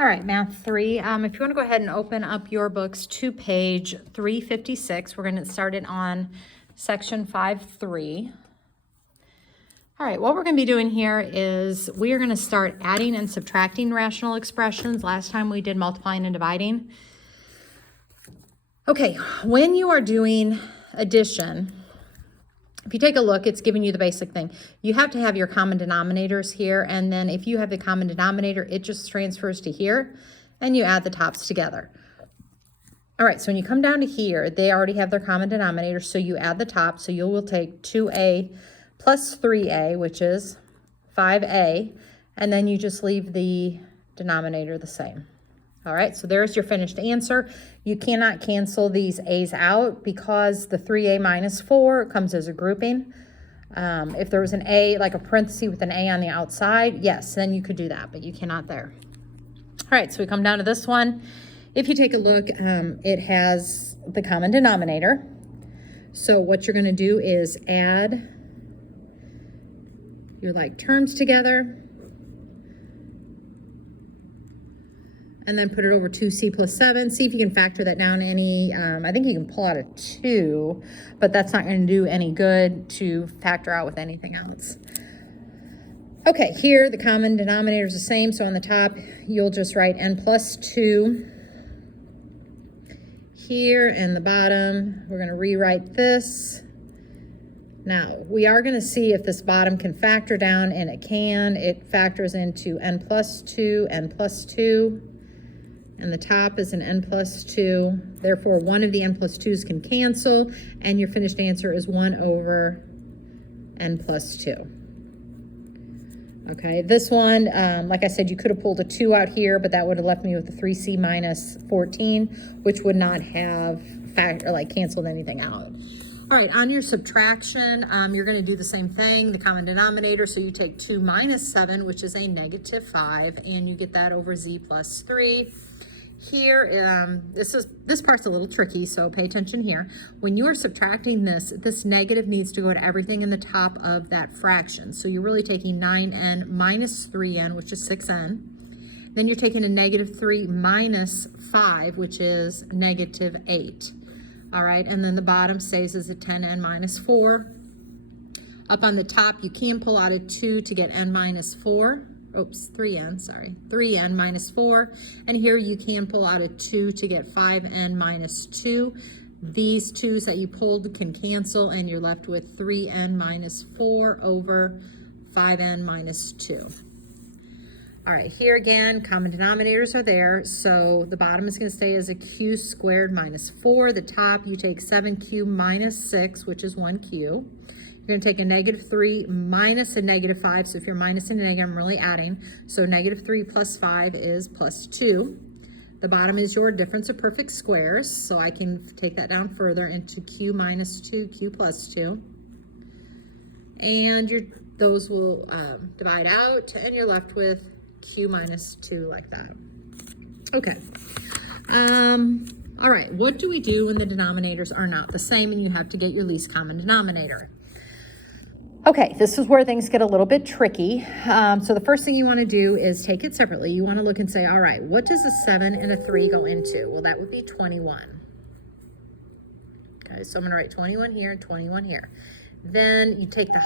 All right, Math 3. If you want to go ahead and open up your books to page 356, we're going to start it on section 5.3. All right, what we're going to be doing here is we are going to start adding and subtracting rational expressions. Last time we did multiplying and dividing. Okay, when you are doing addition, if you take a look, it's giving you the basic thing. You have to have your common denominators here, and then if you have the common denominator, it just transfers to here, and you add the tops together. All right, so when you come down to here, they already have their common denominator, so you add the top. So you will take 2a plus 3a, which is 5a, and then you just leave the denominator the same. All right, so there's your finished answer. You cannot cancel these a's out because the 3a minus 4 comes as a grouping. If there was an a, like a parenthesis with an a on the outside, yes, then you could do that, but you cannot there. All right, so we come down to this one. If you take a look, it has the common denominator. So what you're going to do is add your like terms together. And then put it over 2c plus 7. See if you can factor that down any, I think you can pull out a 2, but that's not going to do any good to factor out with anything else. Okay, here the common denominator is the same, so on the top you'll just write n plus 2. Here and the bottom, we're going to rewrite this. Now, we are going to see if this bottom can factor down, and it can. It factors into n plus 2, n plus 2. And the top is an n plus 2. Therefore, one of the n plus 2's can cancel, and your finished answer is 1 over n plus 2. Okay, this one, like I said, you could have pulled a 2 out here, but that would have left me with a 3c minus 14, which would not have canceled anything out. All right, on your subtraction, you're going to do the same thing, the common denominator. So you take 2 minus 7, which is a negative 5, and you get that over z plus 3. Here, this part's a little tricky, so pay attention here. When you are subtracting this negative needs to go to everything in the top of that fraction. So you're really taking 9n minus 3n, which is 6n. Then you're taking a negative 3 minus 5, which is negative 8. All right, and then the bottom stays as a 10n minus 4. Up on the top, you can pull out a 2 to get n minus 4. Oops, 3n, sorry. 3n minus 4. And here you can pull out a 2 to get 5n minus 2. These 2's that you pulled can cancel, and you're left with 3n minus 4 over 5n minus 2. All right, here again, common denominators are there. So the bottom is going to stay as a q squared minus 4. The top, you take 7q minus 6, which is 1q. You're going to take a negative 3 minus a negative 5. So if you're minus and a negative, I'm really adding. So negative 3 plus 5 is plus 2. The bottom is your difference of perfect squares. So I can take that down further into q minus 2, q plus 2. And those will divide out, and you're left with q minus 2 like that. Okay. All right, what do we do when the denominators are not the same and you have to get your least common denominator? Okay, this is where things get a little bit tricky. So the first thing you want to do is take it separately. You want to look and say, all right, what does a 7 and a 3 go into? Well, that would be 21. Okay, so I'm going to write 21 here and 21 here. Then you take the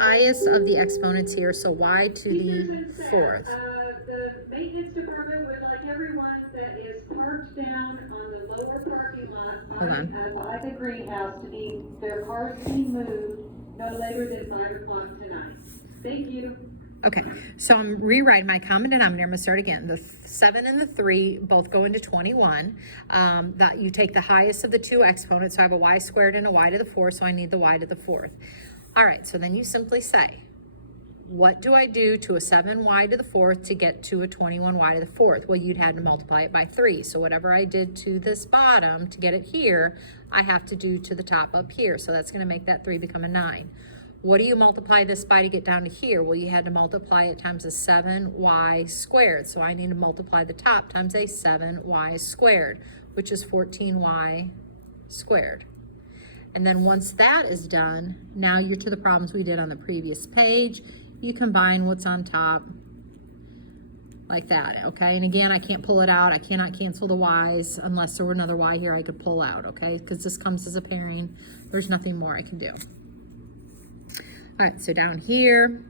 highest of the exponents here, so y to the fourth. The maintenance department would like everyone that is parked down on the lower parking lot by the greenhouse to be their cars being moved no later than 5 o'clock tonight. Thank you. Okay, so I'm rewriting my common denominator. I'm going to start again. The 7 and the 3 both go into 21. That you take the highest of the two exponents. So I have a y squared and a y to the 4th, so I need the y to the 4th. All right, so then you simply say, what do I do to a 7y to the 4th to get to a 21y to the 4th? Well, you'd have to multiply it by 3. So whatever I did to this bottom to get it here, I have to do to the top up here. So that's going to make that 3 become a 9. What do you multiply this by to get down to here? Well, you had to multiply it times a 7y squared. So I need to multiply the top times a 7y squared, which is 14y squared. And then once that is done, now you're to the problems we did on the previous page. You combine what's on top like that, okay? And again, I can't pull it out. I cannot cancel the y's unless there were another y here I could pull out, okay? Because this comes as a pairing. There's nothing more I can do. All right, so down here,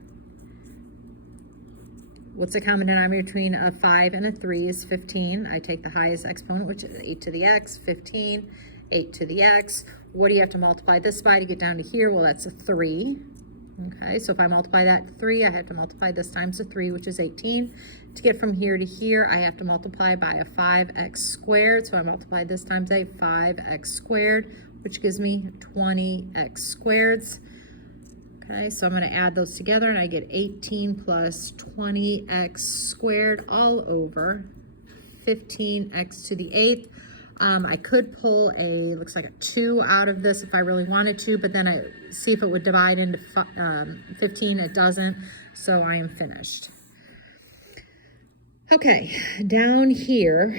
what's the common denominator between a 5 and a 3 is 15. I take the highest exponent, which is 8 to the x, 15, 8 to the x. What do you have to multiply this by to get down to here? Well, that's a 3. Okay, so if I multiply that to 3, I have to multiply this times a 3, which is 18. To get from here to here, I have to multiply by a 5x squared. So I multiply this times a 5x squared, which gives me 20x squareds. Okay, so I'm going to add those together, and I get 18 plus 20x squared all over 15x to the 8th. I could pull looks like a 2 out of this if I really wanted to, but then I see if it would divide into 15. It doesn't, so I am finished. Okay, down here,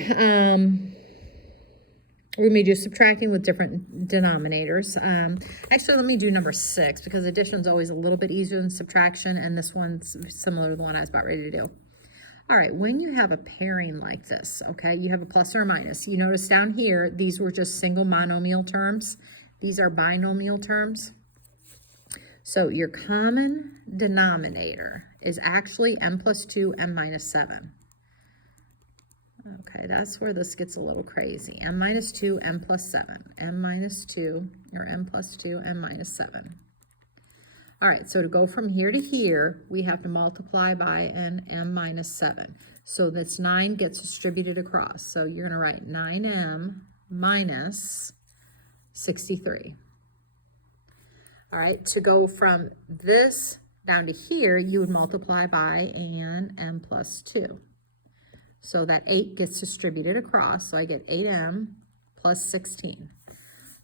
we're going to do subtracting with different denominators. Actually, let me do number 6 because addition is always a little bit easier than subtraction, and this one's similar to the one I was about ready to do. All right, when you have a pairing like this, okay, you have a plus or a minus. You notice down here, these were just single monomial terms. These are binomial terms. So your common denominator is actually m plus 2, m minus 7. Okay, that's where this gets a little crazy. M minus 2, m plus 7. M minus 2, or m plus 2, m minus 7. All right, so to go from here to here, we have to multiply by an m minus 7. So this 9 gets distributed across. So you're going to write 9m minus 63. All right, to go from this down to here, you would multiply by an m plus 2. So that 8 gets distributed across, so I get 8m plus 16.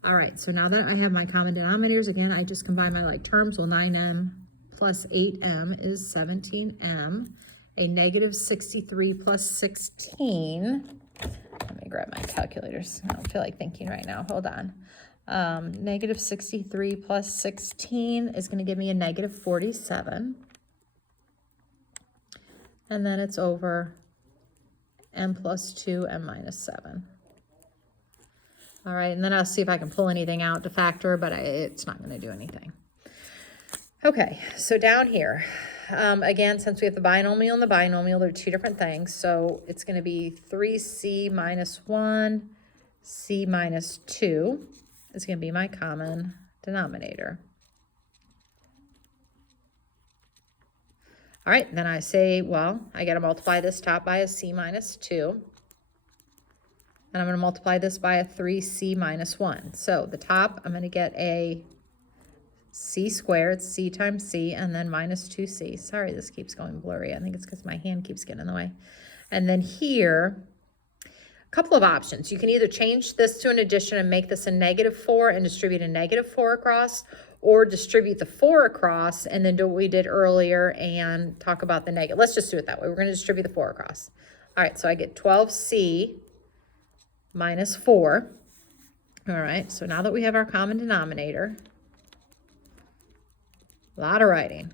All right, so now that I have my common denominators, again, I just combine my like terms. Well, 9m plus 8m is 17m. A negative 63 plus 16. Let me grab my calculators. I don't feel like thinking right now. Hold on. Negative 63 plus 16 is going to give me a negative 47. And then it's over m plus 2, m minus 7. All right, and then I'll see if I can pull anything out to factor, but it's not going to do anything. Okay, so down here, again, since we have the binomial and the binomial, they're two different things. So it's going to be 3c minus 1, c minus 2 is going to be my common denominator. All right, then I say, well, I got to multiply this top by a c minus 2. And I'm going to multiply this by a 3c minus 1. So the top, I'm going to get a c squared, c times c, and then minus 2c. Sorry, this keeps going blurry. I think it's because my hand keeps getting in the way. And then here, a couple of options. You can either change this to an addition and make this a negative 4 and distribute a negative 4 across, or distribute the 4 across and then do what we did earlier and talk about the negative. Let's just do it that way. We're going to distribute the 4 across. All right, so I get 12c minus 4. All right, so now that we have our common denominator, a lot of writing.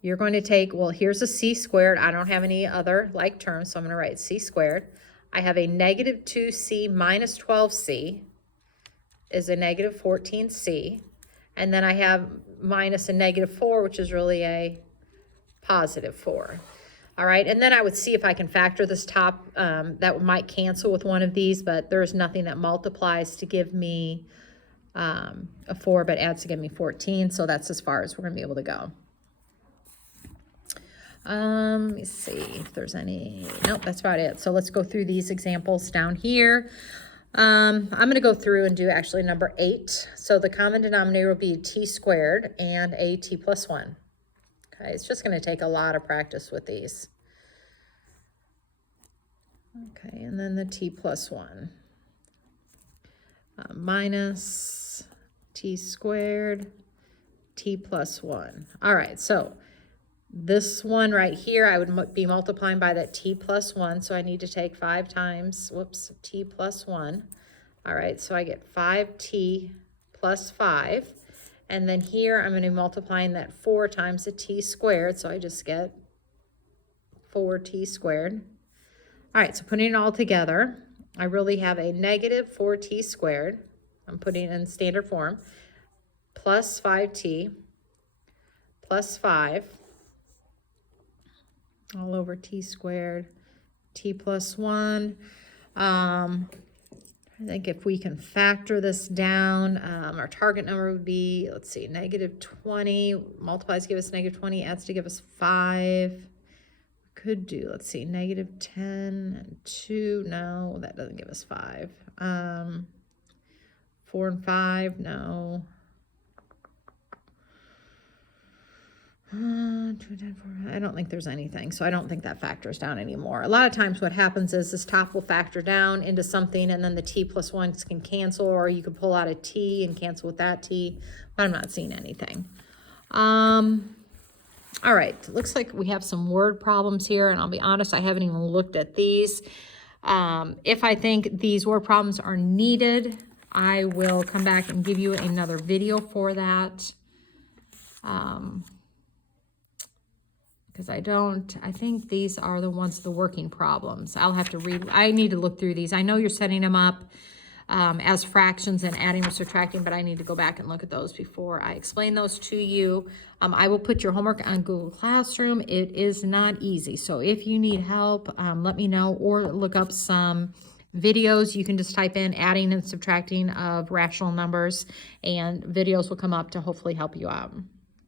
You're going to take, well, here's a c squared. I don't have any other like terms, so I'm going to write c squared. I have a negative 2c minus 12c is a negative 14c. And then I have minus a negative 4, which is really a positive 4. All right, and then I would see if I can factor this top. That might cancel with one of these, but there's nothing that multiplies to give me a 4, but adds to give me 14. So that's as far as we're going to be able to go. Let me see if there's any. Nope, that's about it. So let's go through these examples down here. I'm going to go through and do actually number 8. So the common denominator will be t squared and a t plus 1. Okay, it's just going to take a lot of practice with these. Okay, and then the t plus 1. Minus t squared, t plus 1. All right, so this one right here, I would be multiplying by that t plus 1. So I need to take 5 times, t plus 1. All right, so I get 5t plus 5. And then here, I'm going to be multiplying that 4 times the t squared. So I just get 4t squared. All right, so putting it all together, I really have a negative 4t squared. I'm putting it in standard form, plus 5t, plus 5, all over t squared, t plus 1. I think if we can factor this down, our target number would be, let's see, negative 20, multiplies to give us negative 20, adds to give us 5. Could do, let's see, negative 10 and 2, no, that doesn't give us 5. 4 and 5, no. 2 and 10, 4, I don't think there's anything, so I don't think that factors down anymore. A lot of times what happens is this top will factor down into something, and then the t plus 1s can cancel, or you could pull out a t and cancel with that t, but I'm not seeing anything. All right, looks like we have some word problems here, and I'll be honest, I haven't even looked at these. If I think these word problems are needed, I will come back and give you another video for that. Because I think these are the ones, the working problems. I'll have to read, I need to look through these. I know you're setting them up as fractions and adding or subtracting, but I need to go back and look at those before I explain those to you. I will put your homework on Google Classroom. It is not easy. So if you need help, let me know, or look up some videos. You can just type in adding and subtracting of rational numbers, and videos will come up to hopefully help you out.